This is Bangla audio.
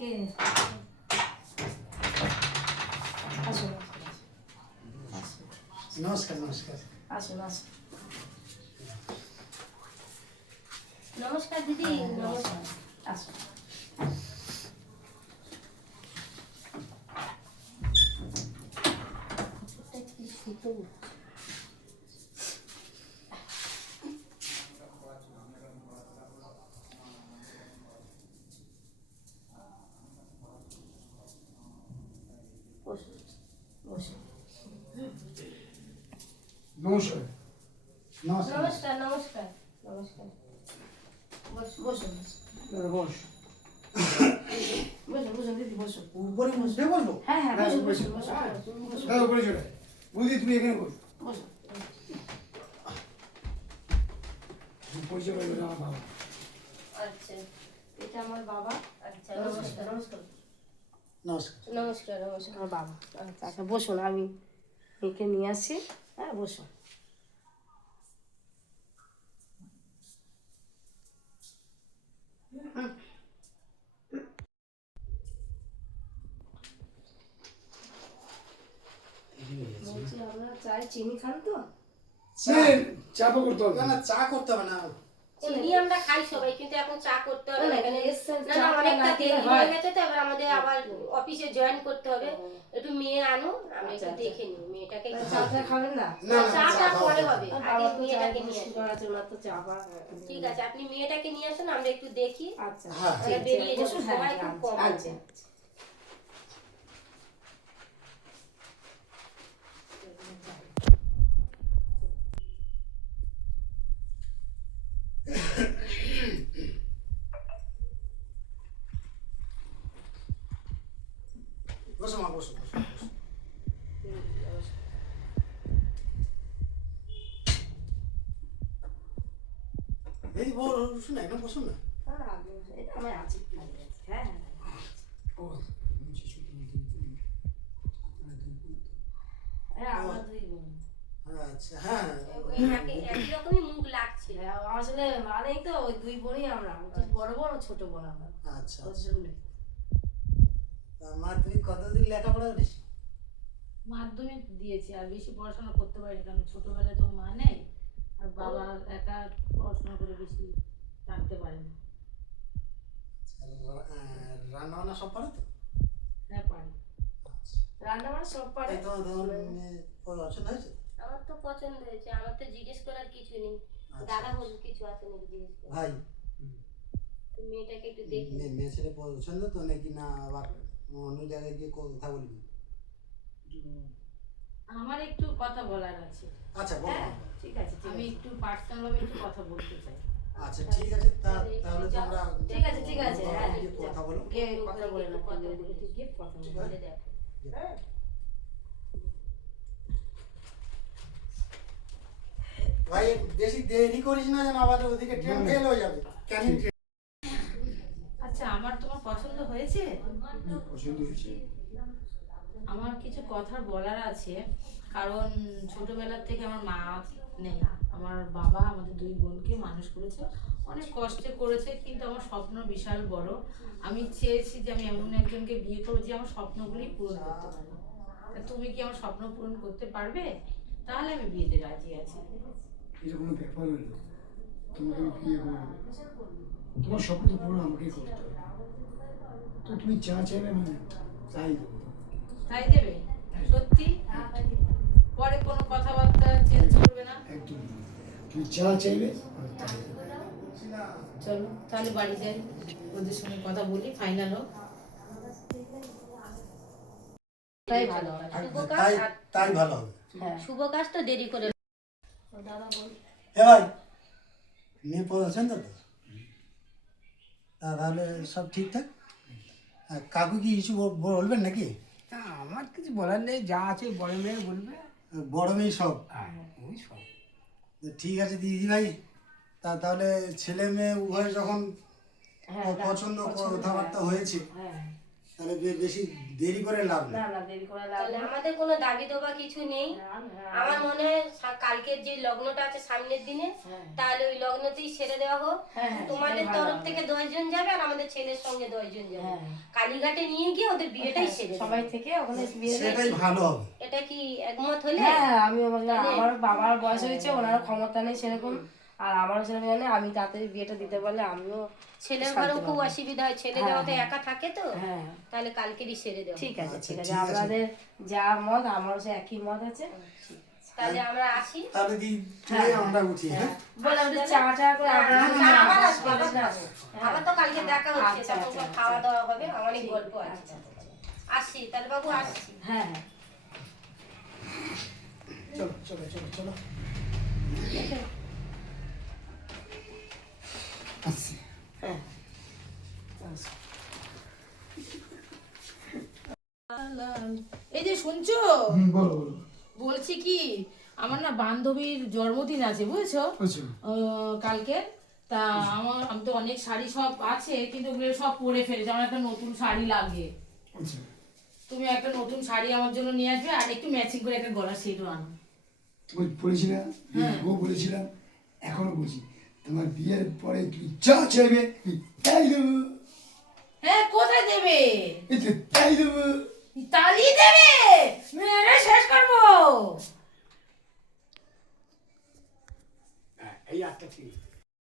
কে আসুন নমস্কার নমস্কার। আসুন আসুন। নমস্কার দিদি। নমস্কার। আসুন। বসুন বসুন। নমস্কার নমস্কার। নমস্কার নমস্কার নমস্কার। বসুন বসুন বস। বসুন বসুন দিদি বসুন। উপরে বসবে বলবো? হ্যাঁ হ্যাঁ বসুন বসুন বসুন বসুন হ্যাঁ উপরে চলে বুঝলি, তুমি এখানে বস। বসুন। পরিচয় করে দেবে আমার বাবা। আচ্ছা এটা আমার বাবা। আচ্ছা। নমস্কার নমস্কার নমস্কার। নমস্কার। নমস্কার নমস্কার। আমার বাবা। আচ্ছা আচ্ছা বসুন, আমি একে নিয়ে আসি। হ্যাঁ বসুন। বলছি আপনারা চায় চিনি খান তো? চাপা করতে হবে না না, চা করতে হবে না। চিনি আমরা খাই সবাই, কিন্তু এখন চা করতে হবে না, না। এখানে এসছেন, না চা না অনেকটা না দেরি খেলে হয়ে হয়? গেছে, তো এবার আমাদের আবার অফিসে জয়েন করতে হবে। একটু মেয়ে আনো, আমরা আচ্ছা, একটু আচ্ছা। দেখে নিই মেয়েটাকে। চাটা খাবেন না? না, না, চা চা টা খাওয়া পরে যাবে হবে, আর আগে বাবা তো মেয়েটাকে চায়, নিয়ে আসি। সুগার আছে ওনার, তো চা বা ঠিক আছে, আপনি মেয়েটাকে নিয়ে আসুন, আমরা একটু দেখি। আচ্ছা হ্যাঁ, ঠিক আমরা আছে, বেরিয়ে যাবো, বসুন, হ্যাঁ, সময় খুব কম আচ্ছা আছে। আচ্ছা। বসো মা, বসো বসো বসো। দিদি বসুন না, একদম বসুন না। হ্যাঁ, এটা আমার আছে, হ্যাঁ হ্যাঁ। ও হ্যাঁ আমরা দুই বোন। আচ্ছা হ্যাঁ। একই রকমই মুখ লাগছে। হ্যাঁ, আসলে মানেই তো ওই দুই বোনই আমরা, বড় বোন ও ছোট বোন আমরা। আচ্ছা ওর আচ্ছা। জন্যই। তা মা, তুমি কতদিন লেখাপড়া করেছো? মাধ্যমিক দিয়েছি, আর বেশি পড়াশোনা করতে পারিনি, কারণ ছোটবেলায় তো মা নেই আর বাবা একা পড়াশোনা করে বেশি টানতে পারেনি। রান্না বান্না সব পারো তো? হ্যাঁ পারি। আচ্ছা। রান্না বান্না সব পারে। এই তোমার মেয়ে পছন্দ হয়েছে? আমার তো পছন্দ হয়েছে, আমার তো জিজ্ঞেস করার কিছু নেই। আচ্ছা। দাদা বলুন, কিছু আছে নাকি জিজ্ঞেস করার? ভাই, তো মেয়েটাকে একটু দেখে নিই। মেয়ে ছেলে পছন্দ তো নাকি না আবার অন্য জায়গায় গিয়ে কথা বলবি? আমার একটু কথা বলার আছে। আচ্ছা বলো হ্যাঁ মা। ঠিক আছে ঠিক আমি আছে। একটু পার্সোনাল ভাবে একটু কথা বলতে চাই। আচ্ছা ঠিক আছে, তাহলে তোমরা ঠিক আছে ঠিক আছে, হ্যাঁ গিয়ে কথা বলো। গিয়ে কথা বলে না, কথা বলে। গিয়ে কথা বলে। বলে দেখো। হ্যাঁ। ভাই বেশি দেরি করিস না, যেন আবার ওদিকে ট্রেন ফেল হয়ে যাবে। ক্যানিং ট্রেন। আচ্ছা, আমার তোমার পছন্দ হয়েছে? পছন্দ হয়েছে। আমার কিছু কথা বলার আছে, কারণ ছোটবেলার থেকে আমার মা নেই। আমার বাবা আমাদের দুই বোনকে মানুষ করেছে, অনেক কষ্টে করেছে, কিন্তু আমার স্বপ্ন বিশাল বড়। আমি চেয়েছি যে আমি এমন একজনকে বিয়ে করবো যে আমার স্বপ্নগুলি পূরণ করতে পারবে। তা তুমি কি আমার স্বপ্ন পূরণ করতে পারবে? তাহলে আমি বিয়েতে রাজি আছি। এটা কোনো ব্যাপার হলো? তোমাকে আমি বিয়ে করবো, তোমার স্বপ্ন তো পূরণ আমাকেই করতে হবে। তো তুমি যা চাইবে আমি তাই দেবো। তাই দেবে? সত্যি? পরে কোনো কথাবার্তা চেঞ্জ করবে না? একদম না। তুমি যা চাইবে আমি তাই দেবো। চলো তাহলে বাড়ি যাই, ওদের সঙ্গে কথা বলি, ফাইনাল হোক। তাই ভালো হয়। শুভ তাই কাজ। তাই ভালো হবে। হ্যাঁ। শুভ কাজ তো দেরি করে। দাদা বল। এ ভাই, মেয়ে পছন্দ তো? তাহলে সব ঠিকঠাক। আর কাকু কি কিছু বলবেন নাকি? না, আমার কিছু বলার নেই, যা আছে বড় মেয়ে বলবে। বড় মেয়ে সব? হ্যাঁ, ওই সব। ঠিক আছে দিদি ভাই, তাহলে ছেলে মেয়ে উভয় যখন হ্যাঁ পছন্দ কথাবার্তা হয়েছে, হ্যাঁ তাহলে বেশি দেরি করে লাভ নেই। না না দেরি করে লাভ তাহলে নেই। আমাদের কোনো দাবি দেওয়া কিছু নেই। আমার মনে হয় কালকের যে লগ্নটা আছে সামনের দিনে, তাহলে ওই লগ্নতেই সেরে দেওয়া হোক। হ্যাঁ, হ্যাঁ, তোমাদের সেটাই ভালো তরফ হবে। থেকে 10 জন যাবে আর আমাদের ছেলের সঙ্গে 10 জন যাবে। হ্যাঁ। কালীঘাটে নিয়ে গিয়ে ওদের বিয়েটাই সেরে দেবে। সবাই থেকে ওখানে বিয়ে দিয়ে- সেটাই ভালো হবে। এটা কি একমত হলে? হ্যাঁ আমি আমার বাবার বয়স হয়েছে, ওনার ক্ষমতা নেই সেরকম, আর আমারও সেরকম জানে, আমি তাড়াতাড়ি বিয়েটা দিতে পারলে আমিও ছেলের ঘরেও খুব অসুবিধা হয়, ছেলে যেহেতু একা থাকে তো, হ্যাঁ তাহলে কালকেরই সেরে দেবো। ঠিক আছে ঠিক আছে, ঠিক আছে। আপনাদের যা মত আমারও সে একই মত আছে। তাহলে আমরা আসি। তাহলে দি চলে আমরা উঠি, হ্যাঁ? বলে আমাদের চা করে আপনারা না, আবার আসবো, আবার না। আসবো। আবার তো কালকে দেখা হচ্ছে, আচ্ছা, তখন আচ্ছা, সব খাওয়া দাওয়া হবে, অনেক গল্প আছে। আসি তাহলে বাবু, আসছি। হ্যাঁ হ্যাঁ চলো চলো চলো চলো আসছি। হ্যাঁ এই যে শুনছো, বলো বলো বলছি কি, আমার না বান্ধবীর জন্মদিন আছে বুঝেছো, বুঝছো কালকে। তা আমি তো অনেক শাড়ি সব আছে, কিন্তু ওগুলো সব পরে ফেলেছি, আমার একটা নতুন শাড়ি লাগে। আচ্ছা তুমি একটা নতুন শাড়ি আমার জন্য নিয়ে আসবে, আর একটু ম্যাচিং করে একটা গলার সেটও আনো। তুমি বলেছিলাম, বউ বলেছিলাম, এখনো বলছি, তোমার বিয়ের পরে তুমি যা চাইবে আমি তাই দেবো, হ্যাঁ, কোথায় দেবে? এই তো তাই দেবো। তালি দেবে, মেরে শেষ করবো। এই আটটা ঠিক